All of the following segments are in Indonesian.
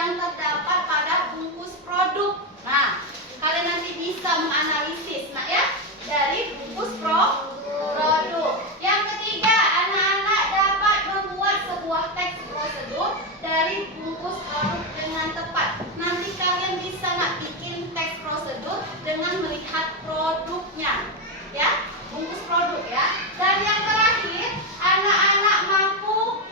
yang terdapat pada bungkus produk. Nah, kalian nanti bisa menganalisis, nah ya, dari bungkus produk. Yang ketiga, anak-anak dapat membuat sebuah teks prosedur dari bungkus produk dengan tepat. Nanti kalian bisa nggak bikin teks prosedur dengan melihat produknya, ya, bungkus produk ya. Dan yang terakhir, anak-anak mampu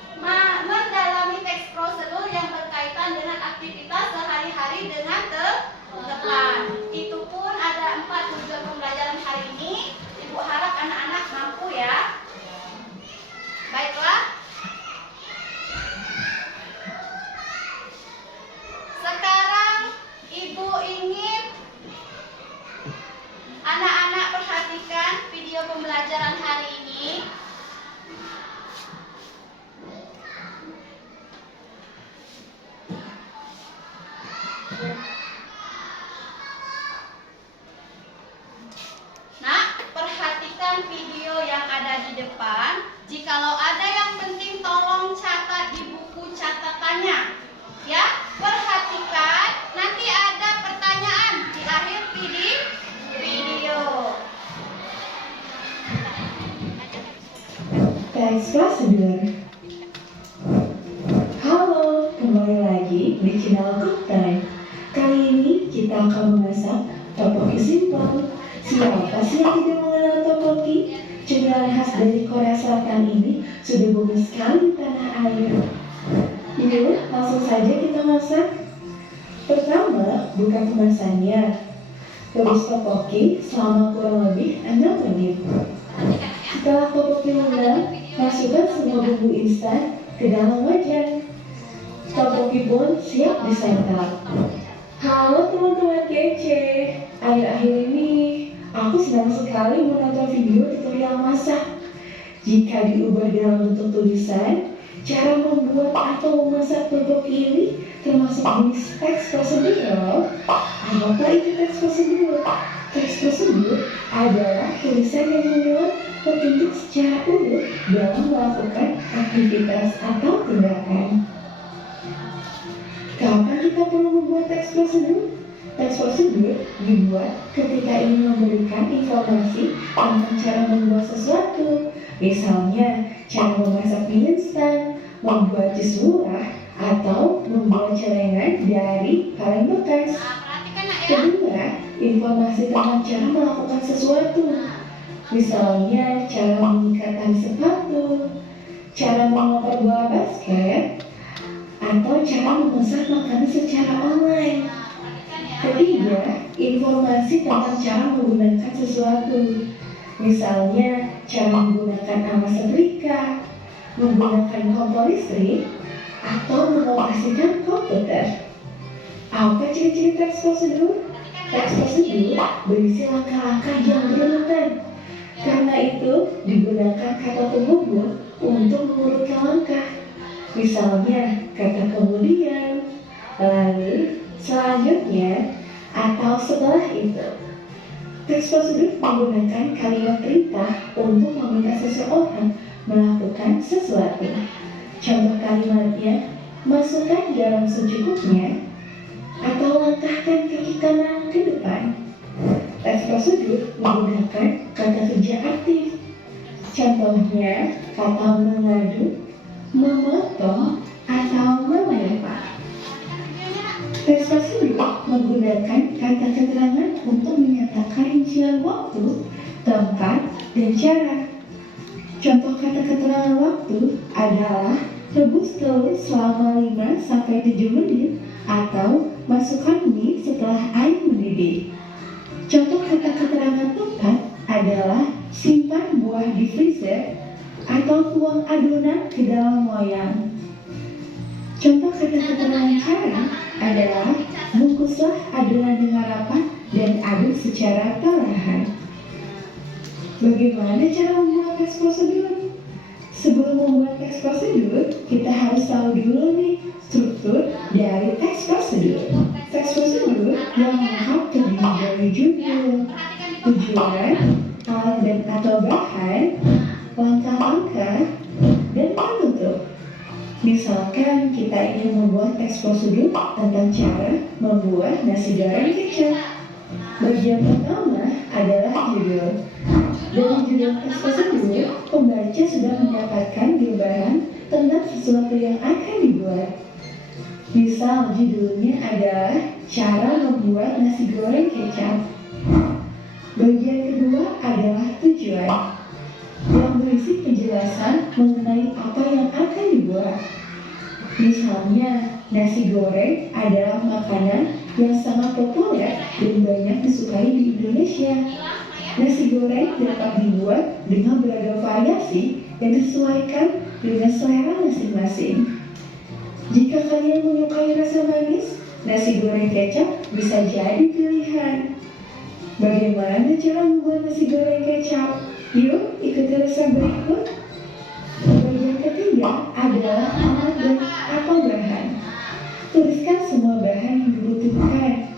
mendalami teks prosedur yang berkaitan dengan aktivitas sehari-hari dengan tepat. Itu pun ada 4 tujuan pembelajaran hari ini. Ibu harap anak-anak mampu ya. Baiklah. Sekarang Ibu ingin anak-anak perhatikan video pembelajaran hari ini. Nah, perhatikan video yang ada di depan. Jikalau ada yang penting tolong catat di buku catatannya. Ya, perhatikan. Nanti ada pertanyaan di akhir video. Teks prosedur. Halo, kembali lagi di channel Cook Time. Kali ini kita akan memasak tteokbokki simpel. Siapa sih yang tidak mengenal tteokbokki? Cemilan khas dari Korea Selatan ini sudah booming sekali di tanah air. Yuk, langsung saja kita masak. Pertama, buka kemasannya. Rebus tteokbokki selama kurang lebih 6 menit. Setelah tteokbokki lunak, masukkan semua bumbu instan ke dalam wajan. Tteokbokki pun siap disantap. Halo teman-teman kece, akhir-akhir ini aku senang sekali menonton video tutorial masak. Jika diubah dalam bentuk tulisan, cara membuat atau memasak tteokbokki ini termasuk jenis teks prosedur. Apakah itu teks prosedur? Teks prosedur adalah tulisan yang memuat petunjuk secara urut dalam melakukan aktivitas atau tindakan. Kapan kita perlu membuat teks prosedur? Teks prosedur dibuat ketika ingin memberikan informasi tentang cara membuat sesuatu. Misalnya, cara memasak mie instan, membuat jus murah, atau membuat celengan dari kaleng bekas. Kedua, informasi tentang cara melakukan sesuatu. Misalnya, cara mengikat tali sepatu, cara mengoper bola basket, atau cara memesan makanan secara online. Ketiga, informasi tentang cara menggunakan sesuatu. Misalnya, cara menggunakan alas setrika, menggunakan kompor listrik, atau mengoperasikan komputer. Apa ciri-ciri teks prosedur? Teks prosedur berisi langkah-langkah yang berurutan. Karena itu, digunakan kata penghubung untuk mengurutkan langkah. Misalnya, kata kemudian, lalu, selanjutnya, atau setelah itu. Teks prosedur menggunakan kalimat perintah untuk meminta seseorang melakukan sesuatu. Contoh kalimatnya, masukkan garam secukupnya, atau langkahkan kaki kanan ke depan. Teks prosedur menggunakan kata kerja aktif. Contohnya, kata mengaduk, memotong, atau melempar. Teks prosedur menggunakan kata keterangan untuk menyatakan rincian waktu, tempat, dan cara. Contoh kata keterangan waktu adalah rebus telur selama 5-7 menit atau masukkan mie setelah air mendidih. Contoh kata keterangan tempat adalah simpan buah di freezer atau tuang adonan ke dalam loyang. Contoh kata keterangan cara adalah bungkuslah adonan dengan rapat dan aduk secara perlahan. Bagaimana cara membuat teks prosedur? Sebelum membuat teks prosedur, kita harus tahu dulu nih struktur dari teks prosedur. Teks prosedur yang lengkap terdiri dari judul, tujuan, alat dan atau bahan, langkah-langkah, dan penutup. Misalkan kita yang membuat teks prosedur tentang cara membuat nasi goreng kecap. Bagian pertama adalah judul. Dari judul teks prosedur, pembaca sudah mendapatkan gambaran tentang sesuatu yang akan dibuat. Misal judulnya adalah cara membuat nasi goreng kecap. Bagian kedua adalah tujuan, yang berisi penjelasan mengenai apa yang akan dibuat. Misalnya, nasi goreng adalah makanan yang sangat populer dan banyak disukai di Indonesia. Nasi goreng dapat dibuat dengan beragam variasi yang disesuaikan dengan selera masing-masing. Jika kalian menyukai rasa manis, nasi goreng kecap bisa jadi pilihan. Bagaimana cara membuat nasi goreng kecap? Yuk, ikuti resep berikut. Bagian ketiga adalah alat dan atau bahan. Tuliskan semua bahan yang dibutuhkan.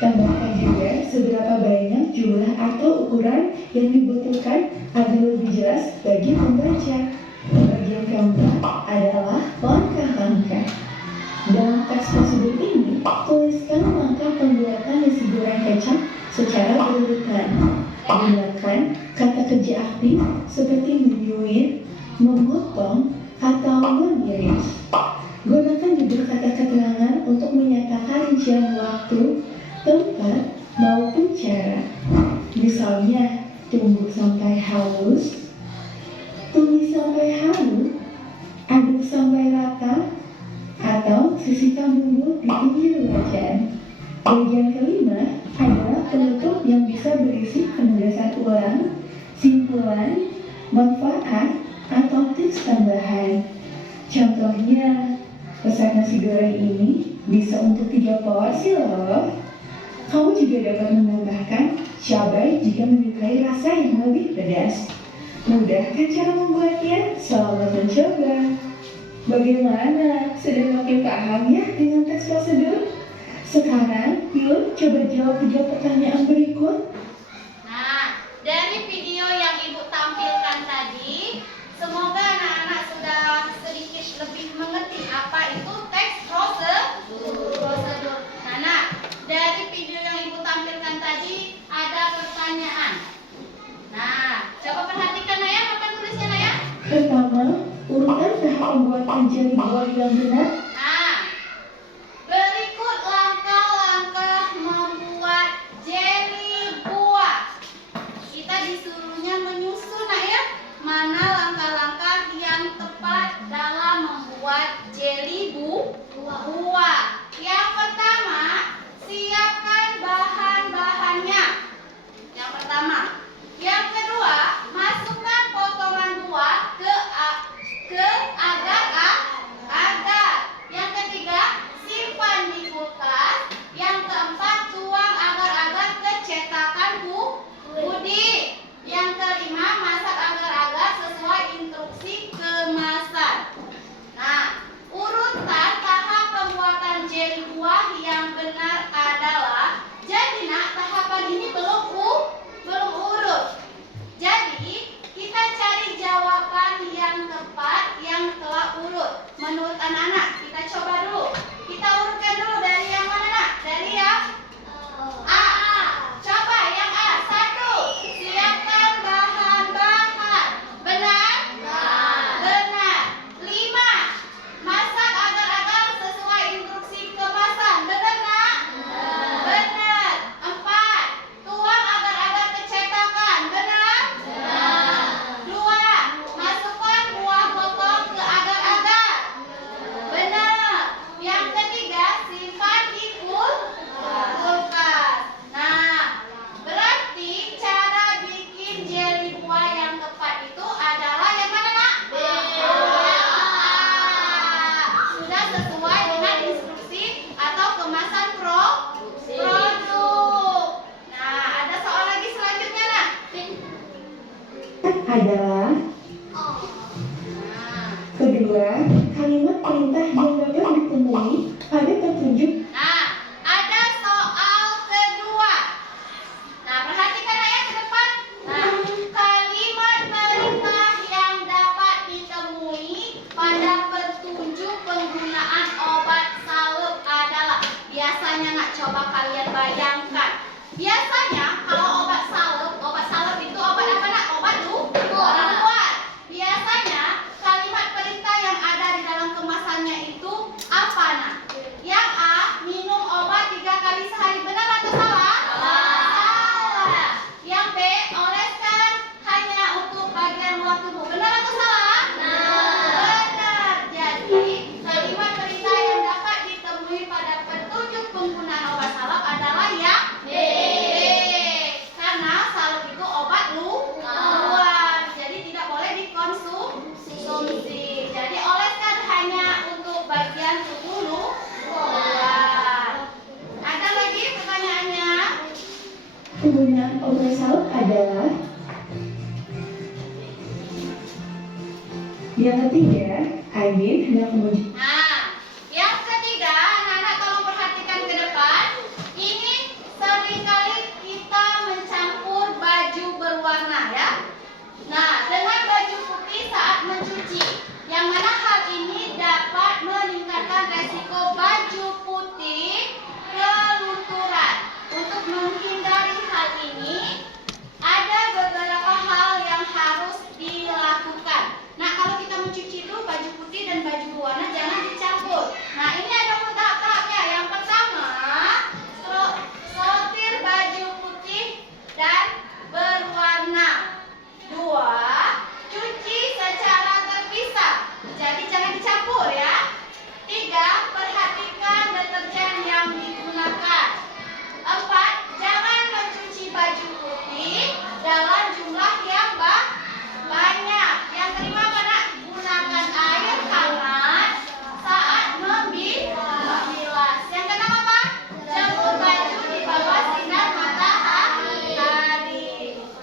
Tambahkan juga seberapa banyak jumlah atau ukuran yang dibutuhkan agar lebih jelas bagi pembaca. Bagian keempat adalah langkah-langkah. Dalam teks prosedur ini, tuliskan langkah pembuatan nasi goreng kecap secara berurutan. Gunakan kata kerja aktif seperti menyuit, memotong, atau mengiris. Gunakan juga kata keterangan untuk menyatakan rincian waktu, tempat, maupun cara. Misalnya, tumbuk sampai halus, tumis sampai halus, aduk sampai rata, atau sisihkan bumbu di pinggir wajan. Bagian kelima adalah penutup yang bisa berisi penugasan ulang, simpulan, manfaat, atau tips tambahan. Contohnya, resep nasi goreng ini bisa untuk 3 porsi loh. Kamu juga dapat menambahkan cabai jika menyukai rasa yang lebih pedas. Mudah kan cara membuatnya? Selamat mencoba. Bagaimana? Sudah makin paham ya dengan teks prosedur? Sekarang, yuk coba jawab 3 pertanyaan berikut. Nah, dari video yang Ibu tampilkan tadi, semoga anak-anak sudah sedikit lebih mengerti apa itu teks prosedur. Nah, dari video yang Ibu tampilkan tadi ada pertanyaan. Nah, coba perhatikan ya, apa tulisnya ya? Pertama, urutan tahap pembuatan jeli buah yang benar. Nah, berikut langkah-langkah membuat jeli buah. Kita disuruhnya menyusun ya, mana langkah-langkah yang tepat dalam membuat jeli buah. Yang pertama, siapkan bahan-bahannya. Yang pertama. Yang kedua, masukkan potongan buah ke agar. Yang ketiga, simpan di kulkas. Yang keempat, tuang agar-agar ke cetakan puding. Yang kelima, masak agar-agar sesuai instruksi kemasan. Nah, urutan tahap pembuatan jeli buah yang benar adalah, jadi nak, tahapan ini belum urut. Jadi, kita cari jawaban yang tepat yang telah urut. Menurut anak-anak, kita coba dulu. Kita urutkan dulu dari yang mana, nak? Dari yang A. Coba yang A. 1. Siapkan bahan-bahan. Benar? Benar. 5. Masak agar-agar sesuai instruksi kemasan. Benar, nak? Benar. 4. Tuang agar-agar ke cetakan. Benar? 2. Masukkan buah potong ke agar-agar. Benar. Yang ketiga, simpan di kulkas. Nah, berarti cara bikin jeli buah yang tepat itu adalah yang mana, nak? Yang A. Sudah sesuai dengan instruksi atau kemasan produk. Nah, ada soal lagi selanjutnya, nak? Adalah Nah. kedua, kalimat perintah yang dapat ditemui pada petunjuk. Nah, ada soal kedua. Nah, perhatikan ya ke depan. Nah, kalimat perintah yang dapat ditemui pada petunjuk penggunaan obat penggunaan universal adalah yang ketiga, Aimin hendak menuju. Nah, yang ketiga, anak-anak tolong perhatikan ke depan. Ini seringkali kita mencampur baju berwarna ya. Nah, dengan baju putih saat mencuci, yang mana hal ini dapat meningkatkan resiko baju putih kelunturan. Untuk menghindari hal ini, ada beberapa hal yang harus dilakukan. Nah, kalau kita mencuci itu baju putih dan baju berwarna jangan dicampur. Nah, ini ada tahap-tahapnya. Yang pertama, sortir baju putih dan berwarna. Dua, cuci secara terpisah. Jadi jangan dicampur ya. Tiga, perhatikan deterjen yang digunakan. Empat, jangan mencuci baju putih dalam jumlah yang banyak. Yang kelima apa nak? Gunakan air hangat saat membilas. Yang keenam apa? Jemur baju di bawah sinar matahari.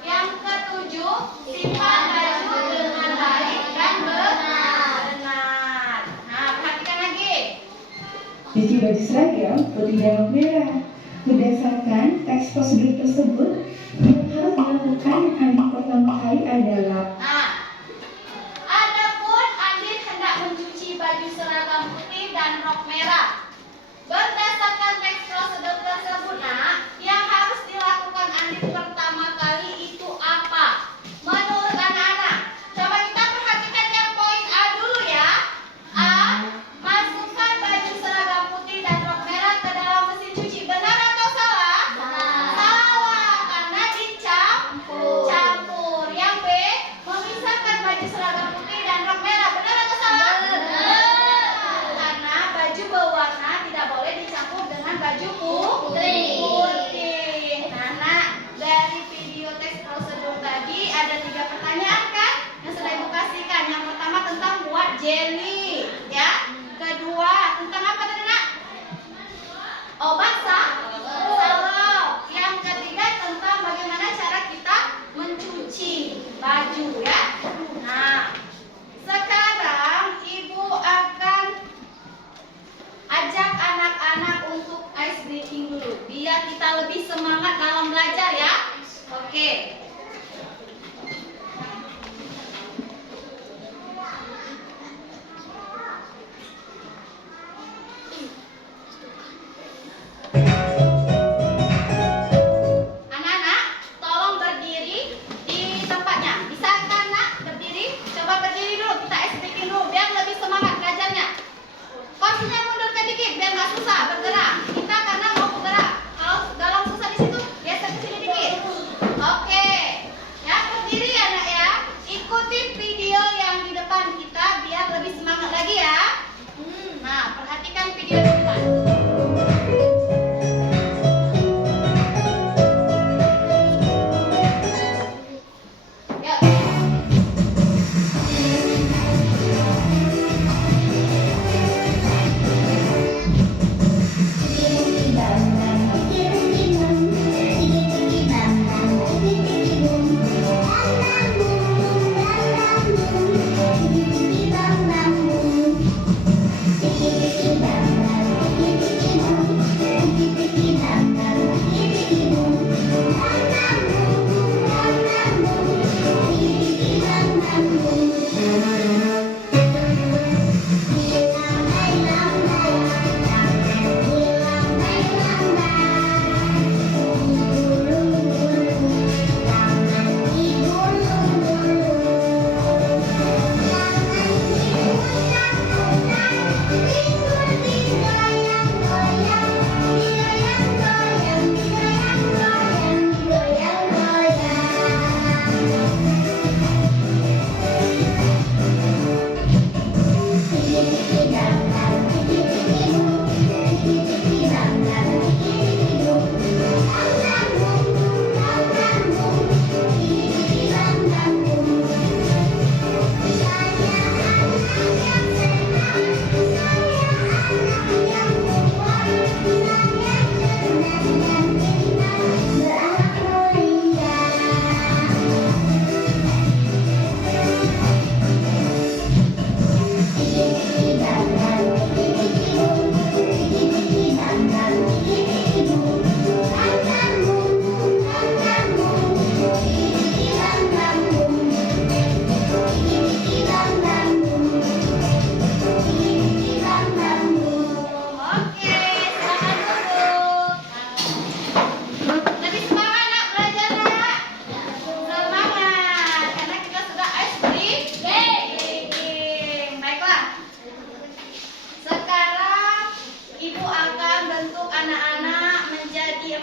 Yang ketujuh, simpan baju dengan baik dan benar. Nah, perhatikan lagi. Cuci baju seragam putih dan merah. Berdasarkan teks prosedur tersebut, yang harus dilakukan yang kali pertama kali adalah Nah, adapun Andin hendak mencuci baju seragam putih dan rok merah. Berdasarkan teks prosedur tersebut, nah, yang harus dilakukan Andin pertama kali itu apa? Menurut anak-anak, coba kita perhatikan yang poin A dulu ya. A, masukkan baju seragam putih dan rok merah ke dalam mesin cuci. Benar atau salah? Salah, karena dicampur. Yang B, memisahkan baju seragam putih dan rok merah. Benar atau salah? Karena baju berwarna tidak boleh dicampur dengan baju putih. Nah, nak, dari video teks prosedur tadi ada 3 pertanyaan kan yang sudah ibu kasihkan. Yang pertama tentang buat jelly, ya. Kedua tentang apa tadi nak? Obat salep. Yang ketiga tentang bagaimana cara kita mencuci baju ya. Nah, sekarang ibu akan ajak anak-anak untuk ice breaking dulu, biar kita lebih semangat dalam belajar ya. Oke. Anak-anak, tolong berdiri di tempatnya. Bisa kan nak berdiri? Coba berdiri dulu, kita ice breaking dulu biar lebih semangat belajarnya. Kursinya mundurkan dikit biar nggak susah bergerak. Kita karena mau bergerak. Kalau dalam susah di situ, geser ke sini dikit. Oke.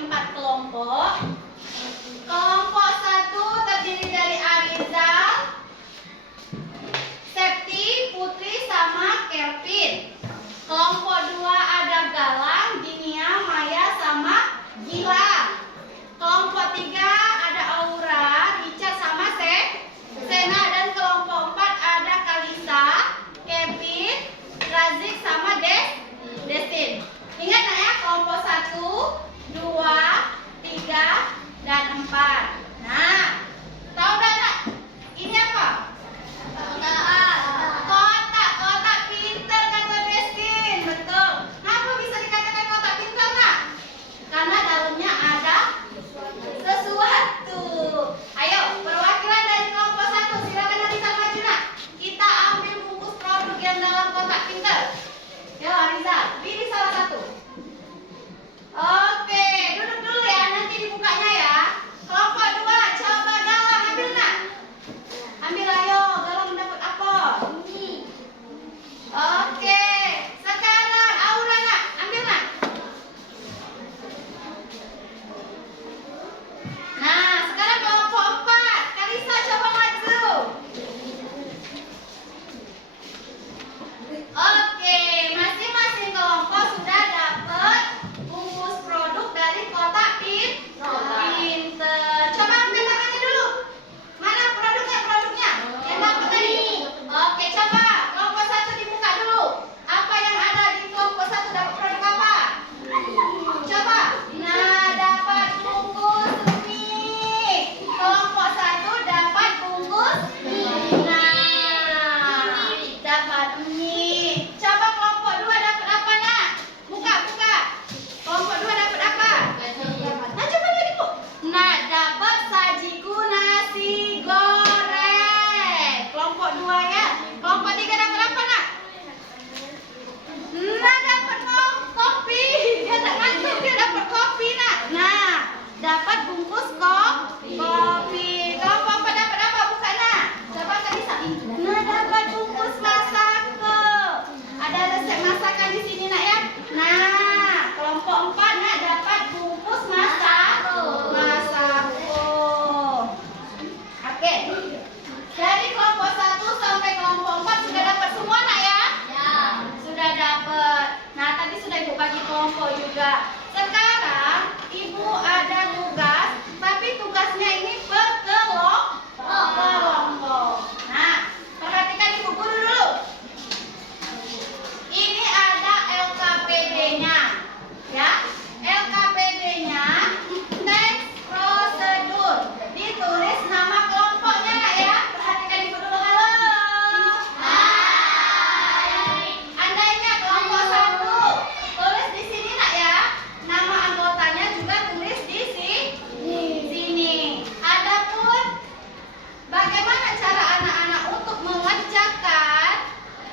4 kelompok. Kelompok 1 terdiri dari Arizal, Septi, Putri, sama Kelvin. Kelompok 2 ada Galang, Dinia, Maya, sama Gilang. Kelompok 3 ada Aura, Richard, sama Sena. Dan kelompok 4 ada Kalisa, Kevin, Razik, sama Destin. Ingat nak ya, kelompok 1, 2, 3, dan 4. Nah, tahu dah nak? Ini apa? Kotak pintar kata Destin. Betul. Kenapa bisa dikatakan kotak pintar nak? Karena dalamnya ada sesuatu. Ayo, perwakilan dari kelompok 1 silakan Ariza maju nak. Kita ambil bungkus produk yang dalam kotak pintar. Ya Ariza, pilih salah satu. Oke, duduk dulu ya, nanti dibukanya ya. Kelompok 2, coba Galang ambil nak. Ambil ayo, Galang mendapat apa? Oke, sekarang Aura nak, ambil nak. Nah, sekarang kelompok 4, Kalisa coba maju. Oke, masing-masing kelompok sudah dapat bungkus produk dari kotak pinter. Coba angkat tangannya dulu. Mana produknya? Yang dapat tadi. Oke, coba kelompok 1 dibuka dulu. Apa yang ada di kelompok 1 dapat produk apa? Coba. Nah, dapat bungkus mie. Kelompok 1 dapat bungkus mie. Nah, dapat mie. Coba kelompok 2 dapat apa nak? Buka. Kelompok 2 dapat apa? Nah, coba lihat ibu. Nah, dapat sajiku nasi goreng. Kelompok 2 ya. Kelompok 3 dapat apa nak? Nah, dapat kopi. Dia tak ngantuk, dia dapat kopi nak. Nah, dapat bungkus kopi. Kelompok 4 dapat apa? Buka nak. Coba Kalisa. Nah, dapat bungkus masako. Ada resep masakan di sini nak ya. Nah, kelompok 4 nak dapat bungkus masako. Oke. Dari kelompok 1 sampai kelompok 4 sudah dapat semua nak ya? Sudah dapat. Nah, tadi sudah ibu bagi kelompok juga. Sekarang ibu ada tugas, tapi tugasnya ini per kelompok. Nah, perhatikan ibu guru dulu. Ini ada LKPD-nya, ya. LKPD-nya teks prosedur. Ditulis nama kelompoknya nak ya. Perhatikan ibu dulu. Halo. Hai. Anda ingat kelompok 1. Tulis di sini nak ya. Nama anggotanya juga tulis di sini. Adapun bagaimana cara anak-anak untuk mengerjakan?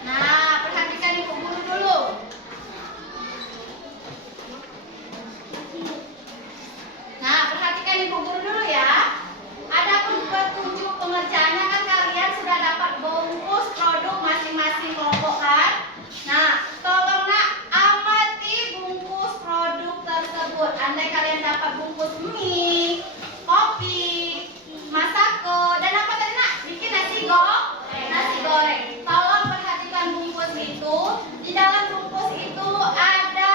Nah, perhatikan ibu guru dulu. Nah, perhatikan ibu guru dulu ya. Adapun petunjuk pengerjaannya kan kalian sudah dapat bungkus produk masing-masing kelompok kan? Nah, tolong nak amati bungkus produk tersebut. Andai kalian dapat bungkus mie, kopi, masako, dan apa tadi nak? Bikin nasi goreng. Tolong perhatikan bungkus itu. Di dalam bungkus itu ada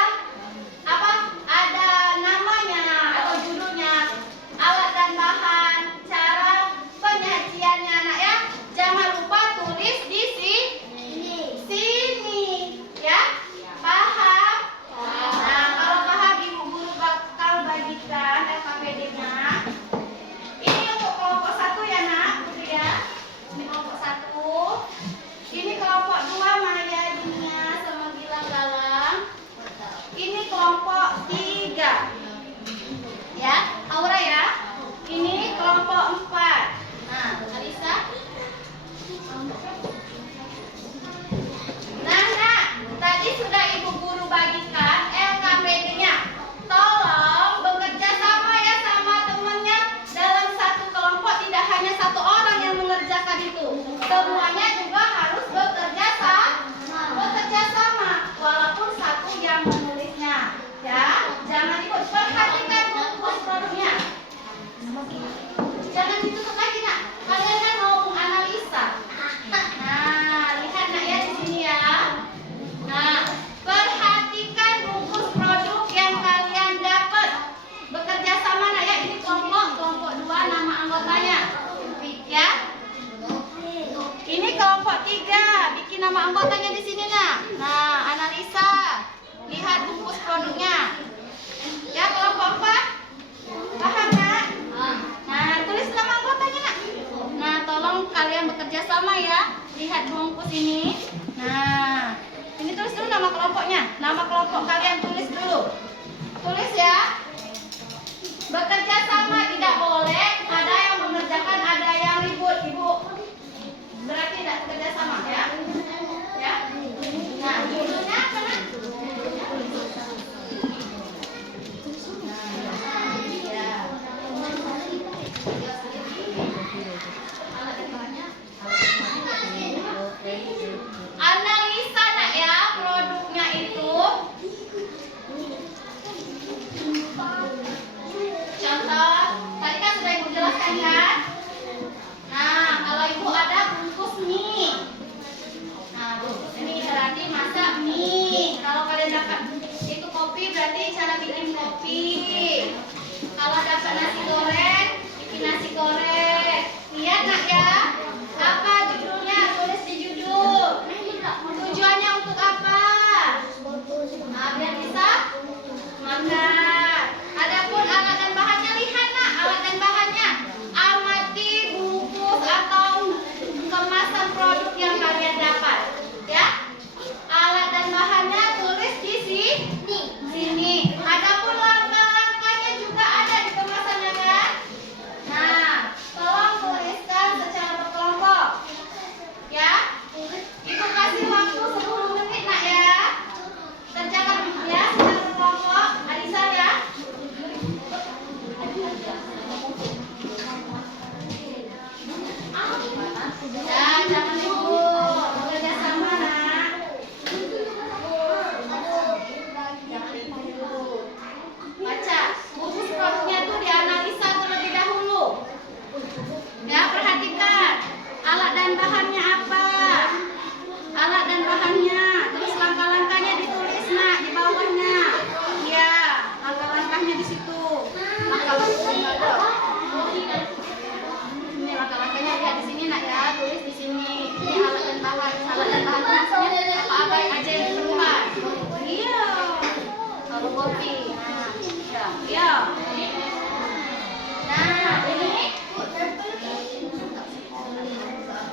apa? Ada namanya atau judulnya, alat dan bahan, cara penyajiannya nak ya. Jangan lupa tulis di sini ya. Paham? Nah, kalau paham ibu guru bakal bagikan LKPD-nya. Ini untuk kelompok 1 ya nak, Putri ya. Ini kelompok 1. Ini kelompok 2 Maya, Dinia, sama Gilang, Galang. Ini kelompok 3. Ya, Aura ya. Ini kelompok 4. Nah, Kalisa. Nah, tadi sudah ibu guru bagikan LKPD-nya. Tolong bekerja sama ya sama temannya dalam satu kelompok, tidak hanya satu orang yang mengerjakan itu. Semuanya juga harus bekerja sama walaupun satu yang menulisnya. Ya, jangan ikut berarti cara bikin kopi. Kalau dapat nasi goreng, bikin nasi goreng. Lihat nak ya. Apa judulnya? Tulis di judul. Tujuannya untuk apa? Nah, biar bisa makan. Adapun alat dan bahannya, lihat nak alat dan bahannya. Amati bungkus atau kemasan produk yang kalian dapat. Ya. Alat dan bahannya tulis di sini. Adapun langkah-langkahnya juga ada di kemasannya kan? Nah, tolong tuliskan secara berkelompok. Ya. Ibu kasih waktu 10 menit nak ya. Kerjakan ya secara berkelompok. Alisa ya. Ya, jangan ibu. Bekerja sama nak. Baca, bungkus produknya tuh dianalisa terlebih dahulu. Ya, perhatikan alat dan bahannya apa. Alat dan bahannya, terus langkah-langkahnya ditulis nak di bawahnya. Ya, langkah-langkahnya di situ. Langkah-langkahnya ada. Ini langkah-langkahnya lihat di sini nak ya, tulis di sini. Ini alat dan bahan. Alat dan bahan maksudnya apa aja yang diperlukan. Iya. Kalau kopi. Ya. Nah, ini.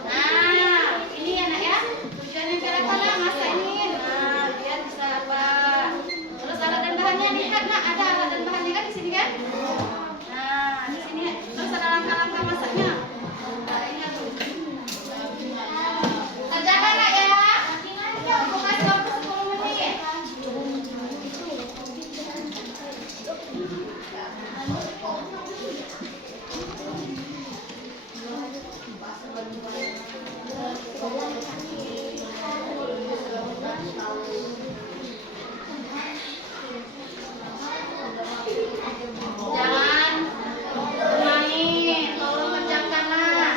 Nah, ini ya nak ya. Tujuannya cara apa masak ini? Nah, lihat bisa apa. Terus alat dan bahannya lihat nak, ada alat dan bahannya kan di sini kan? Nah, di sini. Terus ada langkah-langkah masaknya. Nah, ini tuh. Kerjakan nak ya. Aku kasih waktu 10 menit. Jangan bermain, tolong kerjakanlah.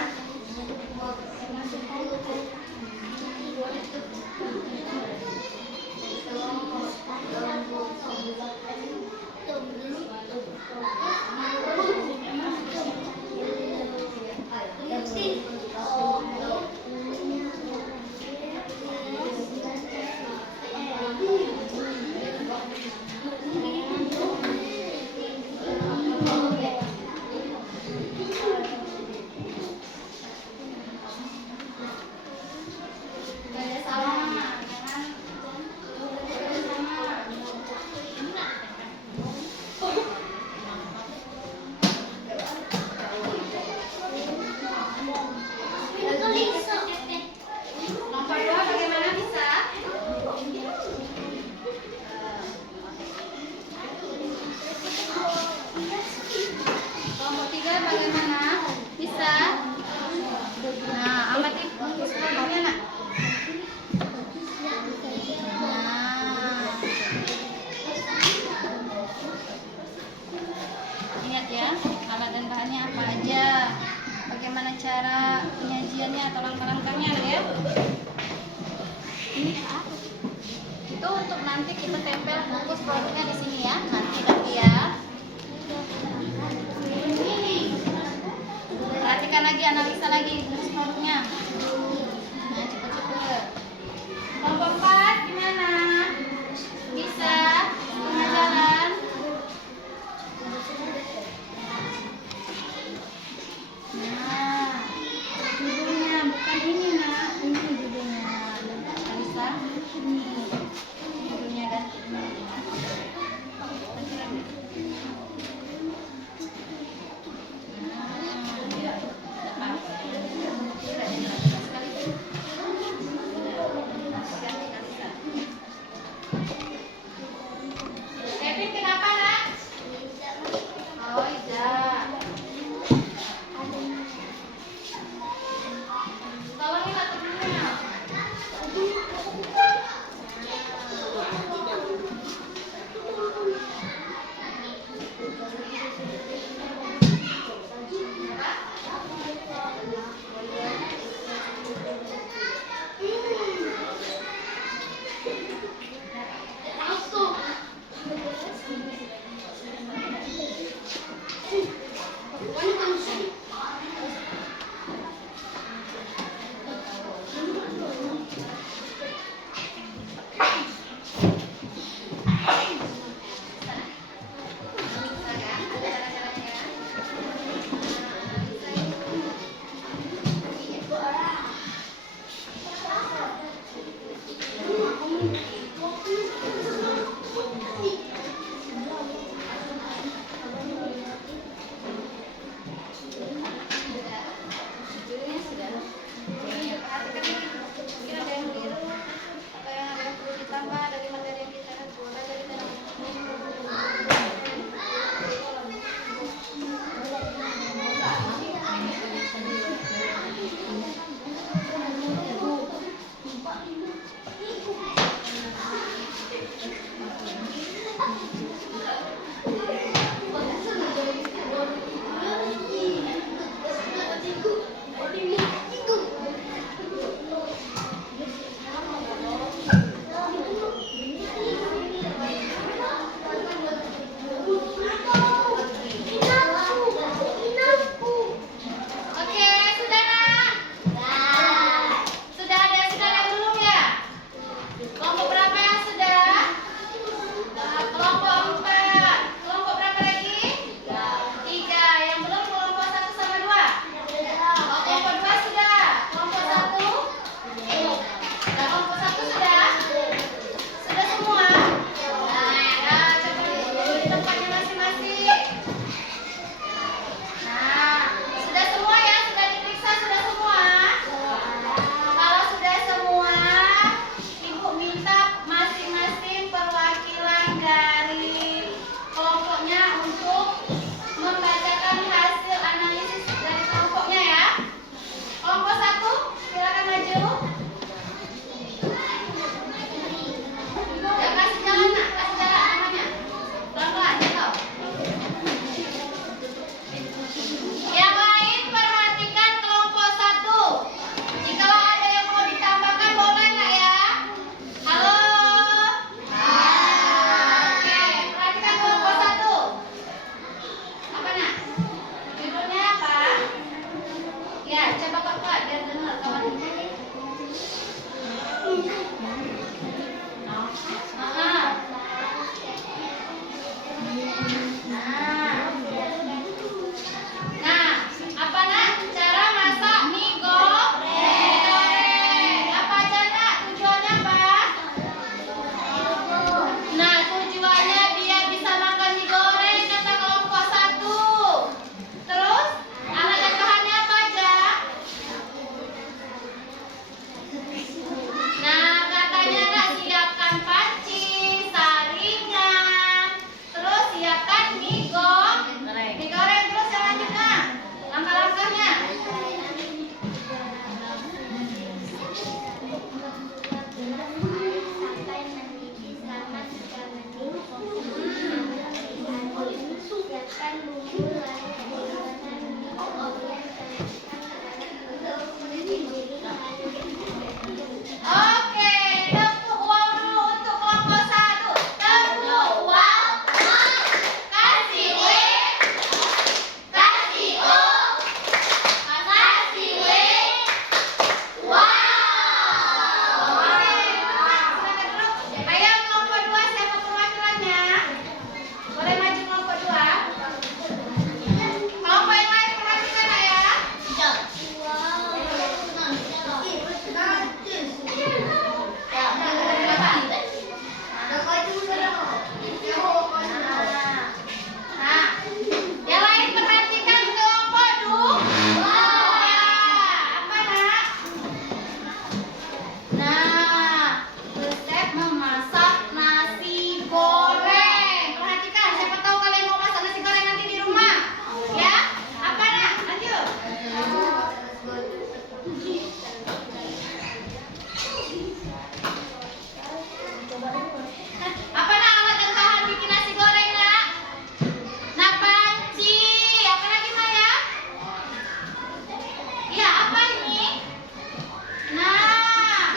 Kerja sama, jangan kerja sama. Nomor 2 bagaimana bisa? Nomor 3 bagaimana? Bisa? Nah, amati bungkus produknya nak. Nah. Ingat ya, alat dan bahannya apa aja. Bagaimana cara penyajiannya atau langkah-langkahnya ya. Ini apa? Itu untuk nanti kita tempel bungkus produknya di sini ya. Nanti ya. Perhatikan lagi, analisa lagi bungkus produknya. Nah, cepet-cepet. Nomor 4 gimana? Bisa? Setengah jalan? Nah, judulnya bukan ini nak, ini judulnya. Alisa, ini judulnya kan. Nah, tempatnya masing-masing. Nah, sudah semua ya? Sudah diperiksa sudah semua? Kalau sudah semua, Ibu minta masing-masing perwakilan dari kelompoknya untuk membacakan hasil analisis dari kelompoknya ya. Kelompok 1, silakan maju. Ya, kasih jalan nak, kasih jalan namanya. Pelan-pelan, jatuh. Yang lain perhatikan kelompok 1. Jikalau ada yang mau ditambahkan boleh nggak ya? Halo? Oke, perhatikan kelompok 1. Apa nak? Judulnya apa? Ya, coba kakak biar dengar kawan. Nah, apa nak? Cara masak mie goreng. Apa aja nak? Tujuannya apa? Nah, tujuannya biar bisa makan mie goreng kata kelompok 1. Terus, alat dan bahannya apa aja? Nah, katanya nak siapkan panci, saringan, terus siapkan mie goreng. Mie goreng terus yang lanjut nak. Langkah-langkahnya. Sampai mendidih selama 3 menit. Siapkan bumbu lalu gunakan mie goreng Oke, tepuk uang dulu untuk kelompok 1. Tepuk uang. Kasih W. Kasih O. Kasih W. Wow. Oke, silakan duduk. Ayo kelompok 2, siapa perwakilannya? Boleh maju kelompok 2. Kelompok yang lain perhatikan nak ya. Nah, yang lain perhatikan kelompok 2. Apa nak? Nah, resep memasak nasi goreng. Perhatikan, siapa tahu kalian mau masak nasi goreng nanti di rumah. Ya, apa nak? Lanjut. Apa nak alat dan bahan bikin nasi goreng nak? Nah, panci. Apa lagi Maya? Ya, apa ini? Nah,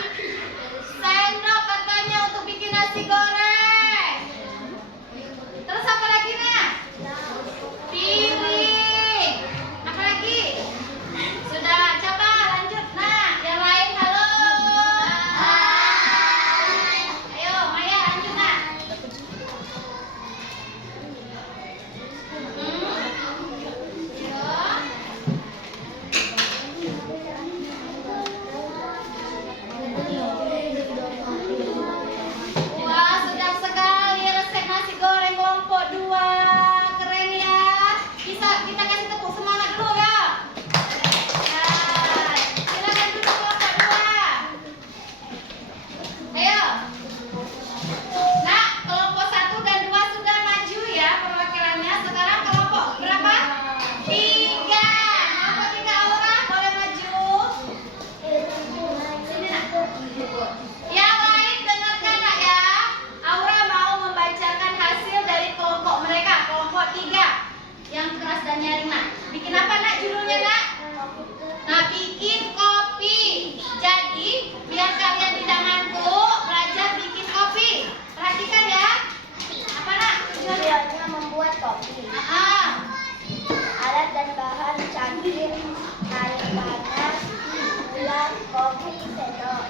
sendok katanya untuk bikin nasi goreng. Terus apa lagi nak? Piring. Apa lagi? Sudah, coba lanjut nak. Yang lain halo. Ayo Maya lanjut nak. Wah, sedap sekali resep nasi goreng kelompok 2. Keren ya. Kita kasih tepuk semangat dulu ya. Nah, silakan duduk kelompok 2. Ayo. Nah, kelompok 1 dan 2 sudah maju ya perwakilannya. Sekarang kelompok berapa? 3. Kelompok 3 Aura boleh maju. Sini nak. Yang lain dengarkan nak ya. Aura mau membacakan hasil dari kelompok mereka, kelompok 3 yang keras dan nyaring nak. Bikin apa nak judulnya nak? Nah, bikin kopi. Jadi, biar kalian tidak ngantuk, belajar bikin kopi. Perhatikan ya. Apa nak tujuannya? Tujuannya membuat kopi. Alat dan bahan cangkir, air panas, gula, kopi, sendok.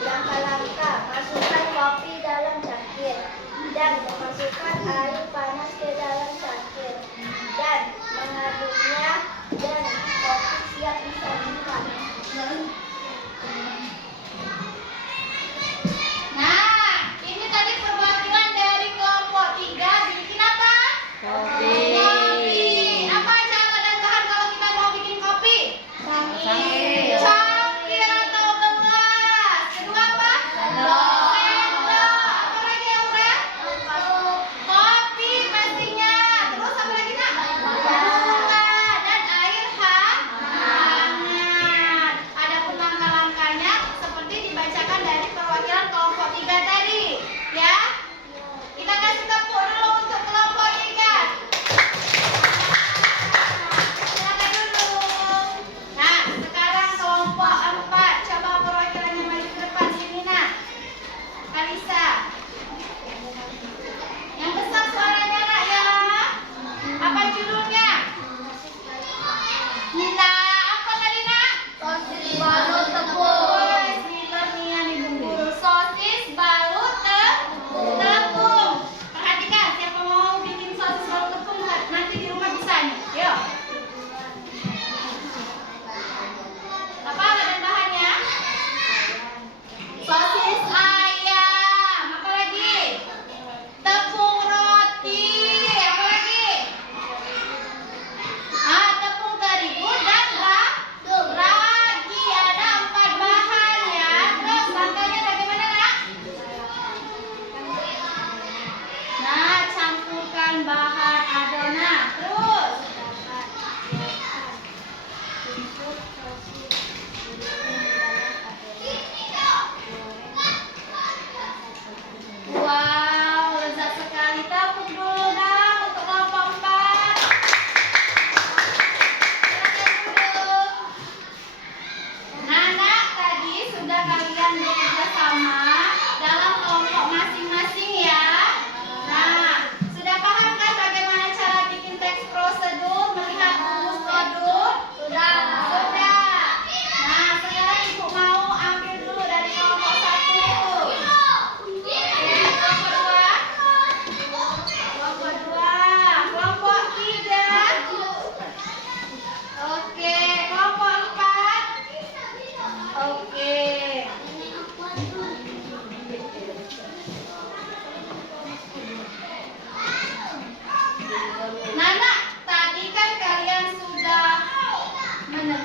Langkah-langkah, masukkan kopi dalam cangkir dan memasukkan air panas ke dalam cangkir dan mengaduknya dan kopi siap disajikan. Nah, ini tadi perwakilan dari kelompok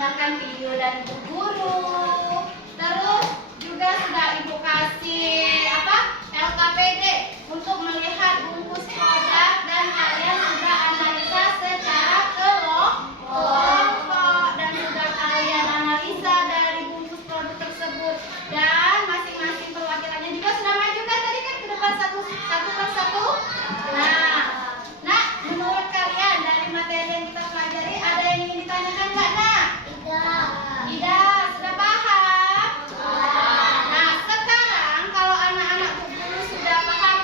mendengarkan video dari Bu Guru. Terus juga sudah Ibu kasih LKPD untuk melihat bungkus produk dan kalian sudah analisa secara kelompok dan sudah kalian analisa dari bungkus produk tersebut dan masing-masing perwakilannya juga sudah maju kan tadi kan ke depan satu per satu. Nah, menurut kalian dari materi yang kita pelajari ada yang ingin ditanyakan nggak? Tidak, sudah paham? Nah, sekarang kalau anak-anak Bu Guru sudah paham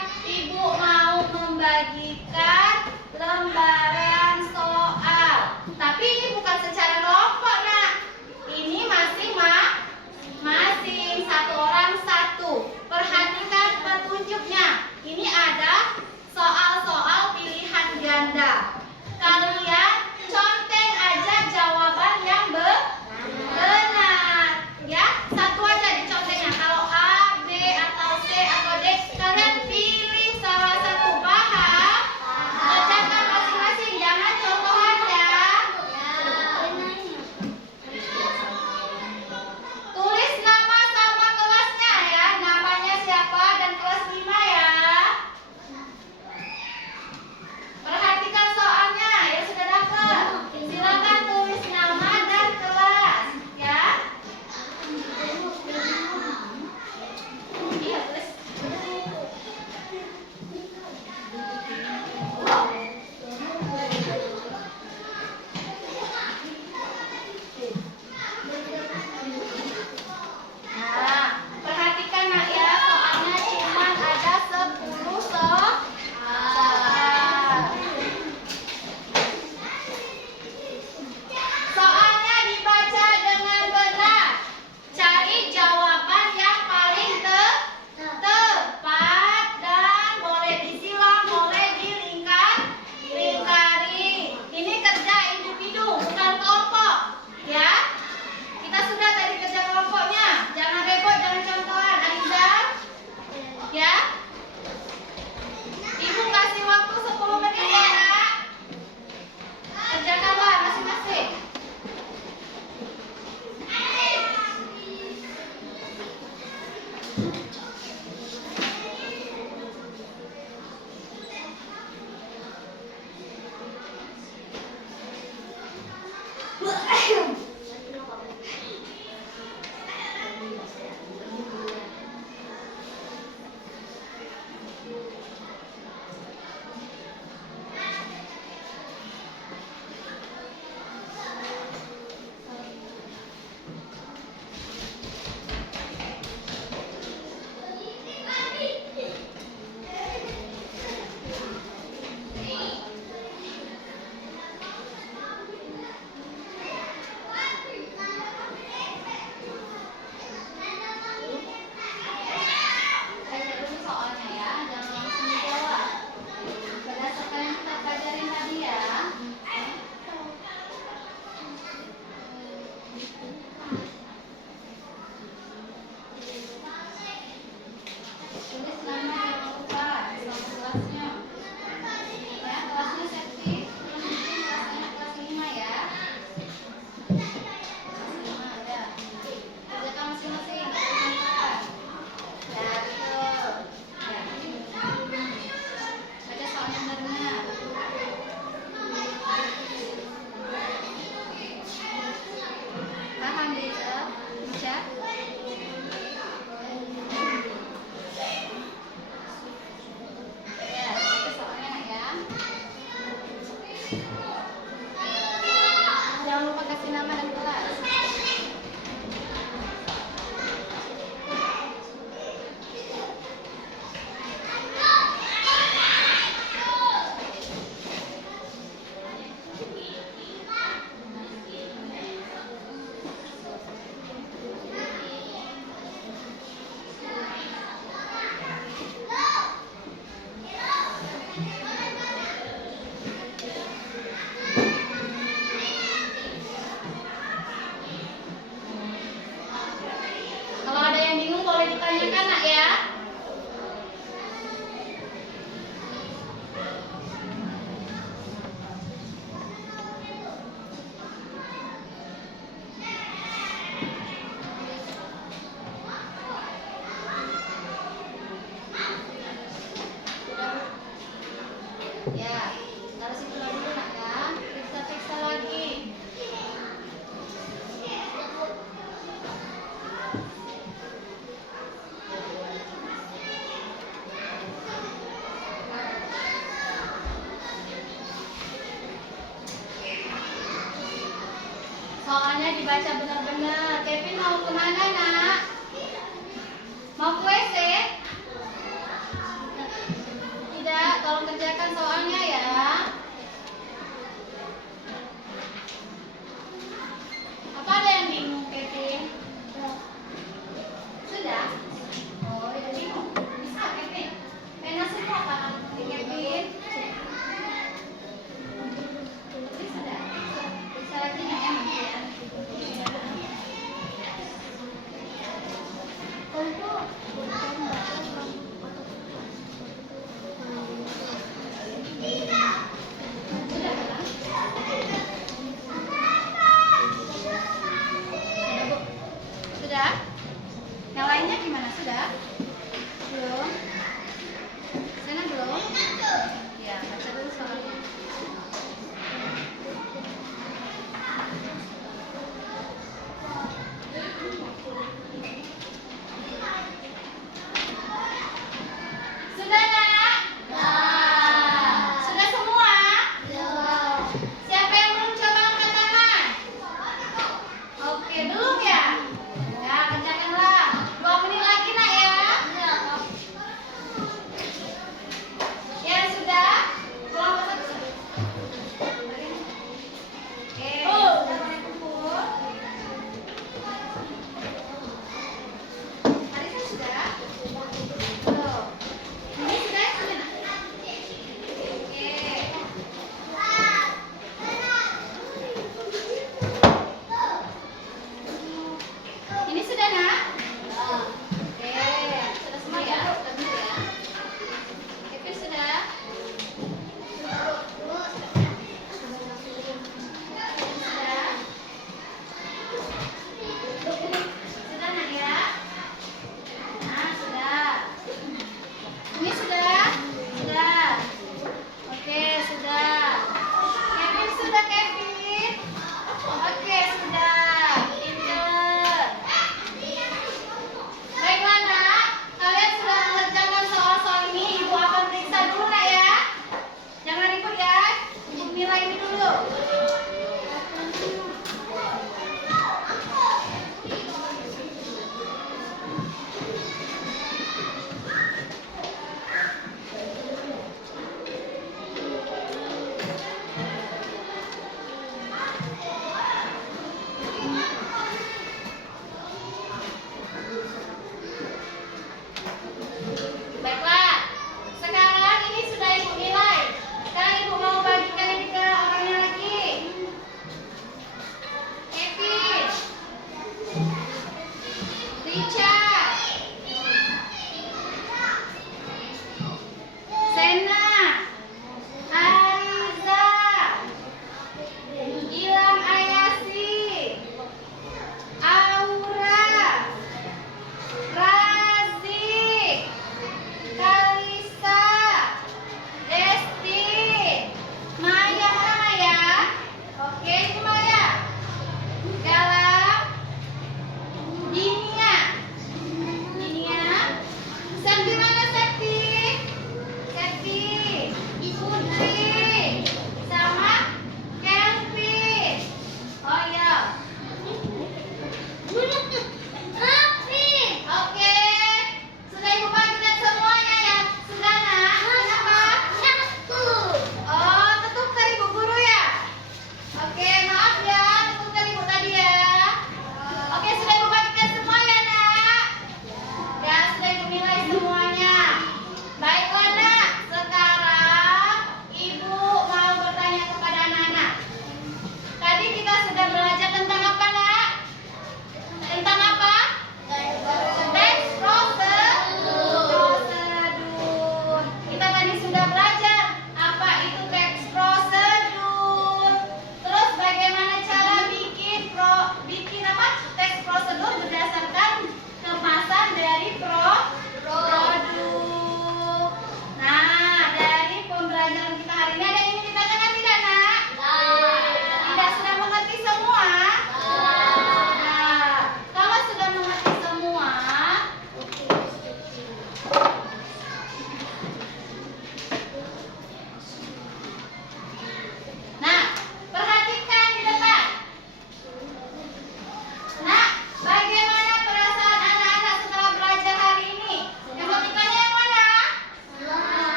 Ya, taruh situ dulu nak ya. Periksa-periksa lagi. Soalnya dibaca benar-benar. Kevin mau kemana nak? Mau ke WC? Tidak, tolong kerjakan soalnya ya. Apa ada yang bingung Kevin? Sudah? Oh, ya bingung. Bisa Kevin? Pena sudah apa Kevin? Sudah. Bisa lagi nih ya. Untuk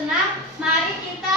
senang, mari kita